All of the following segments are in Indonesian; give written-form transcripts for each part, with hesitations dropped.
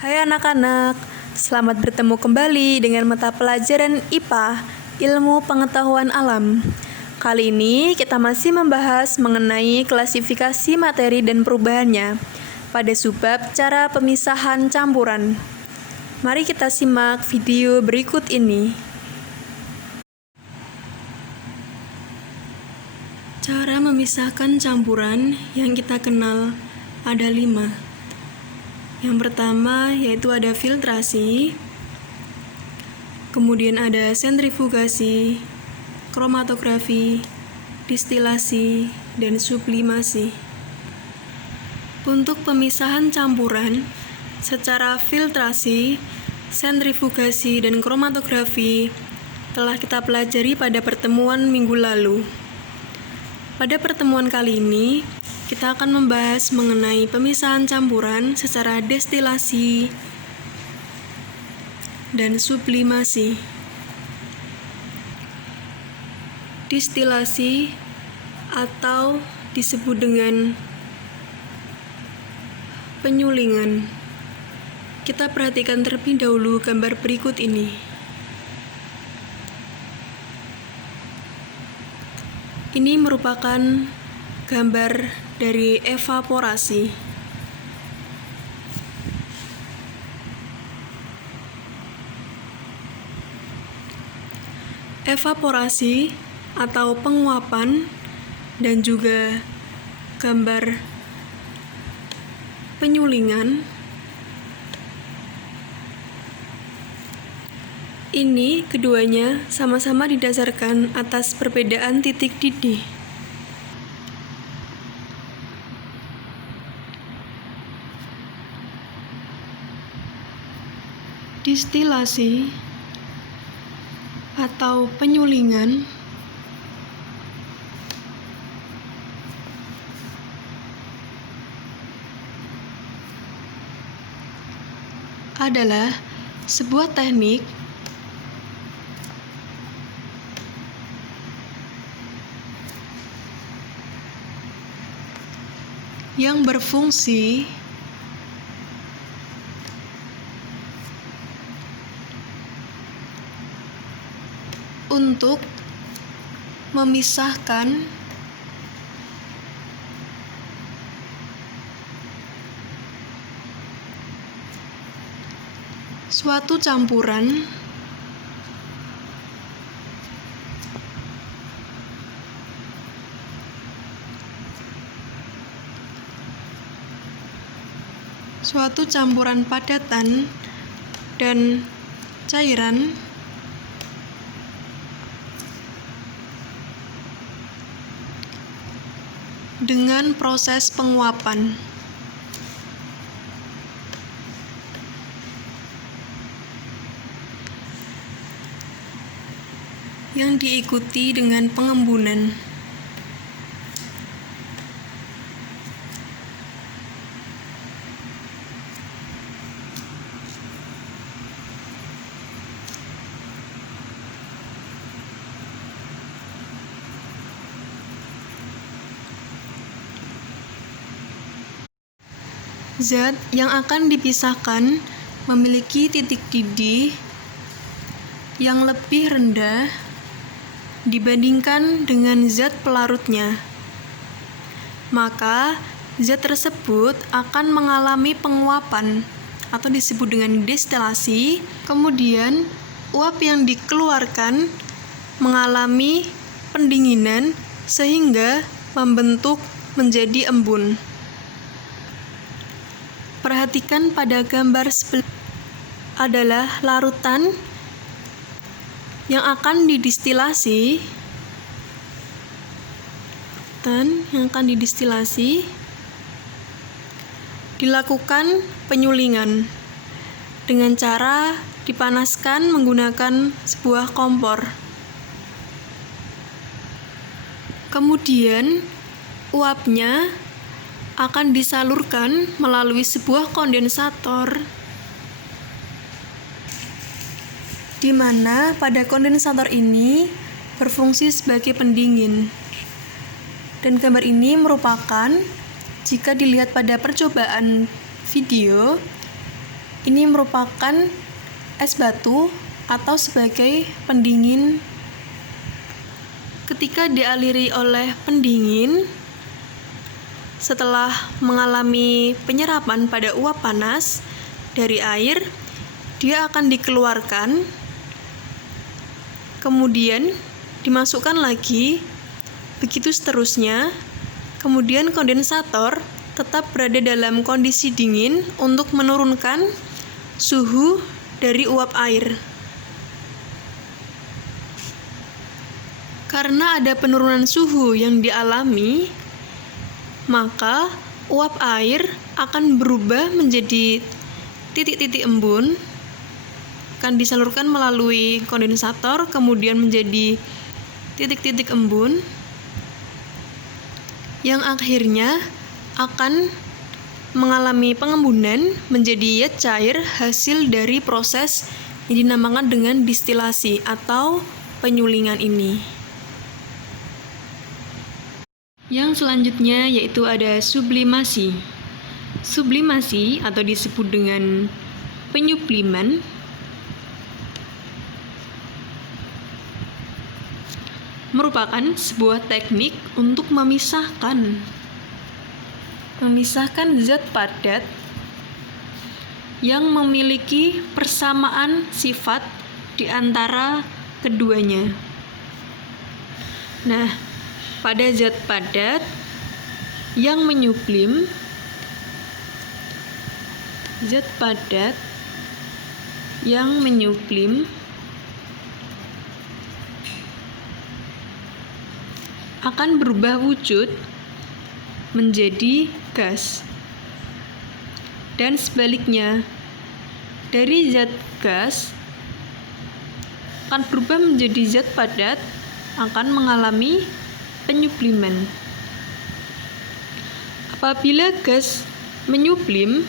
Hai anak-anak, selamat bertemu kembali dengan mata pelajaran IPA, Ilmu Pengetahuan Alam. Kali ini kita masih membahas mengenai klasifikasi materi dan perubahannya pada subbab cara pemisahan campuran. Mari kita simak video berikut ini. Cara memisahkan campuran yang kita kenal ada 5. Yang pertama yaitu ada filtrasi, kemudian ada sentrifugasi, kromatografi, distilasi, dan sublimasi. Untuk pemisahan campuran secara filtrasi, sentrifugasi, dan kromatografi telah kita pelajari pada pertemuan minggu lalu. Pada pertemuan kali ini, kita akan membahas mengenai pemisahan campuran secara destilasi dan sublimasi. Distilasi atau disebut dengan penyulingan. Kita perhatikan terlebih dahulu gambar berikut ini. Ini merupakan gambar dari evaporasi. Evaporasi atau penguapan dan juga gambar penyulingan ini keduanya sama-sama didasarkan atas perbedaan titik didih. Distilasi atau penyulingan adalah sebuah teknik yang berfungsi untuk memisahkan suatu campuran padatan dan cairan dengan proses penguapan. Yang diikuti dengan pengembunan. Zat yang akan dipisahkan memiliki titik didih yang lebih rendah dibandingkan dengan zat pelarutnya. Maka, zat tersebut akan mengalami penguapan atau disebut dengan destilasi. Kemudian, uap yang dikeluarkan mengalami pendinginan sehingga membentuk menjadi embun. Perhatikan pada gambar adalah larutan yang akan didistilasi dilakukan penyulingan dengan cara dipanaskan menggunakan sebuah kompor. Kemudian uapnya akan disalurkan melalui sebuah kondensator, di mana pada kondensator ini berfungsi sebagai pendingin. Dan gambar ini merupakan, jika dilihat pada percobaan video, ini merupakan es batu atau sebagai pendingin. Ketika dialiri oleh pendingin, setelah mengalami penyerapan pada uap panas dari air, dia akan dikeluarkan, kemudian dimasukkan lagi, begitu seterusnya. Kemudian kondensator tetap berada dalam kondisi dingin untuk menurunkan suhu dari uap air. Karena ada penurunan suhu yang dialami, maka uap air akan berubah menjadi titik-titik embun, akan disalurkan melalui kondensator, kemudian menjadi titik-titik embun, yang akhirnya akan mengalami pengembunan menjadi zat cair hasil dari proses yang dinamakan dengan distilasi atau penyulingan ini. Yang selanjutnya yaitu ada sublimasi. Sublimasi atau disebut dengan penyubliman merupakan sebuah teknik untuk memisahkan zat padat yang memiliki persamaan sifat di antara keduanya. Nah, pada zat padat yang menyublim, akan berubah wujud menjadi gas. Dan sebaliknya, dari zat gas akan berubah menjadi zat padat, akan mengalami penyubliman. Apabila gas menyublim,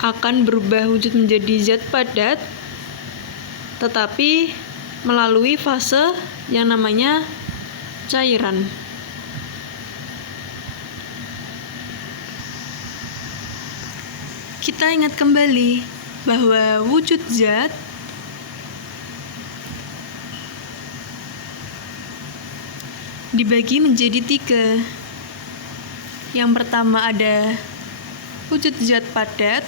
akan berubah wujud menjadi zat padat, tetapi melalui fase yang namanya cairan. Kita ingat kembali bahwa wujud zat dibagi menjadi 3. Yang pertama ada wujud zat padat,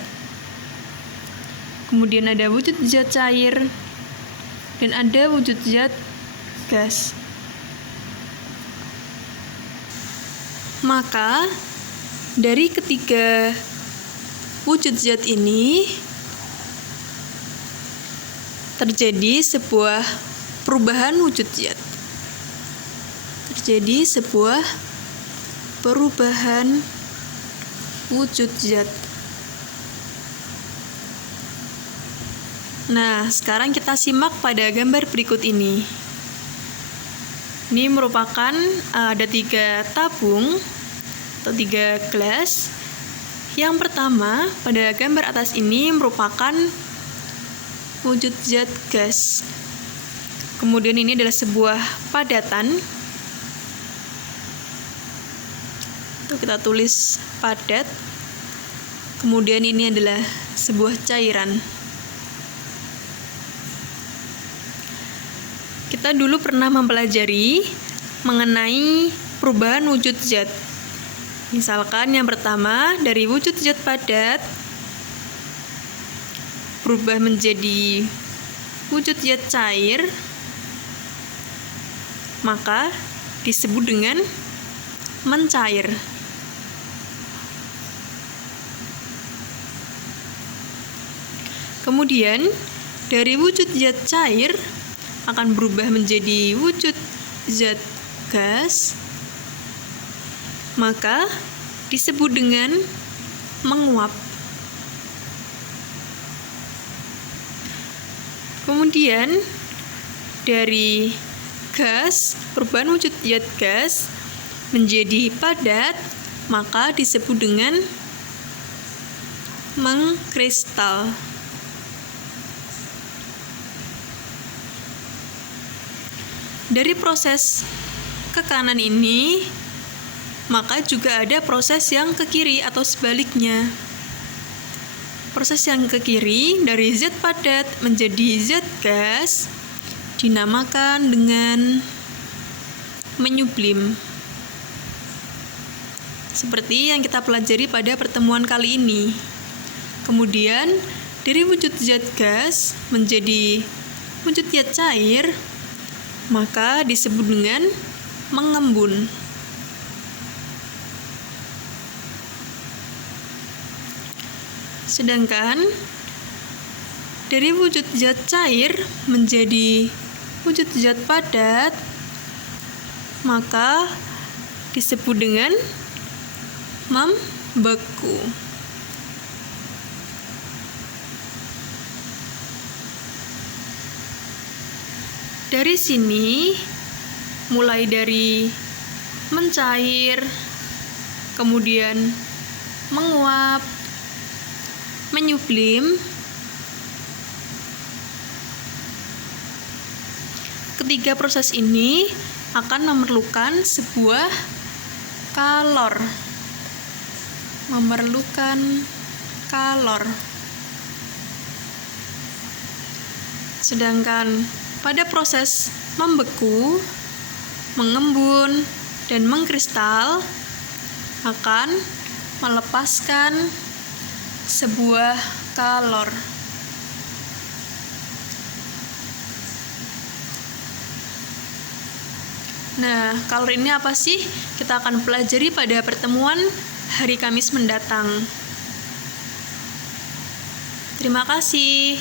kemudian ada wujud zat cair, dan ada wujud zat gas. Maka dari ketiga wujud zat ini terjadi sebuah perubahan wujud zat. Nah, sekarang kita simak pada gambar berikut ini. Ini merupakan ada 3 tabung atau 3 gelas. Yang pertama, pada gambar atas ini merupakan wujud zat gas. Kemudian ini adalah sebuah padatan. Kita tulis padat. Kemudian ini adalah sebuah cairan. Kita dulu pernah mempelajari mengenai perubahan wujud zat. Misalkan yang pertama, dari wujud zat padat berubah menjadi wujud zat cair, maka disebut dengan mencair. Kemudian dari wujud zat cair akan berubah menjadi wujud zat gas, maka disebut dengan menguap. Kemudian dari gas, perubahan wujud zat gas menjadi padat, maka disebut dengan mengkristal. Dari proses ke kanan ini, maka juga ada proses yang ke kiri atau sebaliknya. Proses yang ke kiri dari zat padat menjadi zat gas dinamakan dengan menyublim. Seperti yang kita pelajari pada pertemuan kali ini. Kemudian, dari wujud zat gas menjadi wujud zat cair, maka disebut dengan mengembun. Sedangkan dari wujud zat cair menjadi wujud zat padat, maka disebut dengan membeku. Dari sini, mulai dari mencair, kemudian menguap, menyublim, ketiga proses ini akan memerlukan sebuah kalor. Sedangkan pada proses membeku, mengembun, dan mengkristal akan melepaskan sebuah kalor. Nah, kalor ini apa sih? Kita akan pelajari pada pertemuan hari Kamis mendatang. Terima kasih.